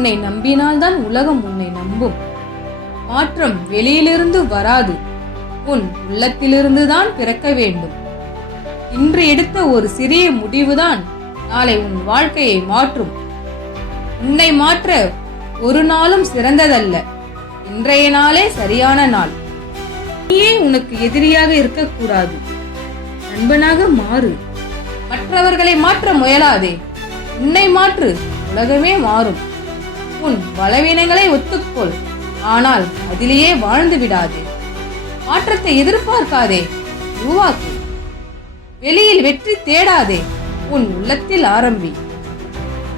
உன்னை நம்பினால்தான் உலகம் உன்னை நம்பும். மாற்றம் வெளியிலிருந்து வராது. உன் உள்ளத்திலிருந்து தான் பிறக்க வேண்டும். இன்று எடுத்த ஒரு சிறிய முடிவுதான் நாளை உன் வாழ்க்கையை மாற்றும். உன்னை மாற்ற ஒரு நாளும் சிறந்ததல்ல. இன்றைய நாளே சரியான நாள். நீயே உனக்கு எதிரியாக இருக்கக்கூடாது. நண்பனாக மாறு. மற்றவர்களை மாற்ற முயலாதே. உன்னை மாற்று உலகமே மாறும். உன் பலவீனங்களை ஒத்துக்கொள். ஆனால் அதிலேயே வாழ்ந்து விடாதே. மாற்றத்தை எதிர்பார்க்காதே. உருவாக்கு. வெளியில் வெற்றி தேடாதே. உன் உள்ளத்தில் ஆரம்பி.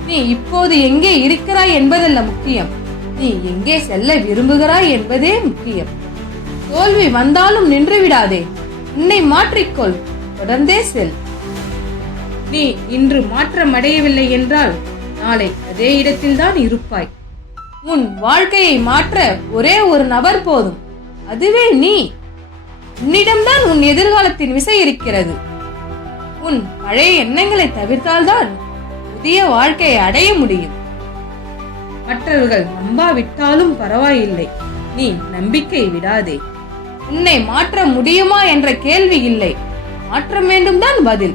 நீ இப்போது எங்கே இருக்கிறாய் என்பதல்ல முக்கியம். நீ எங்கே செல்ல விரும்புகிறாய் என்பதே முக்கியம். தோல்வி வந்தாலும் நின்று விடாதே. உன்னை மாற்றிக்கொள். தொடர்ந்தே செல். நீ இன்று மாற்றம் அடையவில்லை என்றால் நாளை அதே இடத்தில்தான் இருப்பாய். உன் வாழ்க்கையை மாற்ற ஒரே ஒரு நபர் போதும். அதுவே நீ. உன்னிடம்தான் உன் எதிர்காலத்தின் விசை இருக்கிறது. உன் பழைய எண்ணங்களை தவிர்த்தால்தான் புதிய வாழ்க்கையை அடைய முடியும். மற்றவர்கள் நம்பாவிட்டாலும் பரவாயில்லை. நீ நம்பிக்கை விடாதே. உன்னை மாற்ற முடியுமா என்ற கேள்வி இல்லை. மாற்ற வேண்டும் தான் பதில்.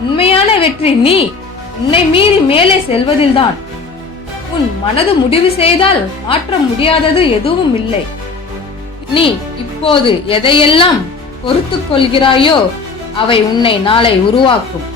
உண்மையான வெற்றி நீ. உன்னை மீறி மேலே செல்வதில்தான். உன் மனது முடிவு செய்தால் மாற்ற முடியாதது எதுவும் இல்லை. நீ இப்போது எதையெல்லாம் பொறுத்துக் கொள்கிறாயோ அவை உன்னை நாளை உருவாக்கும்.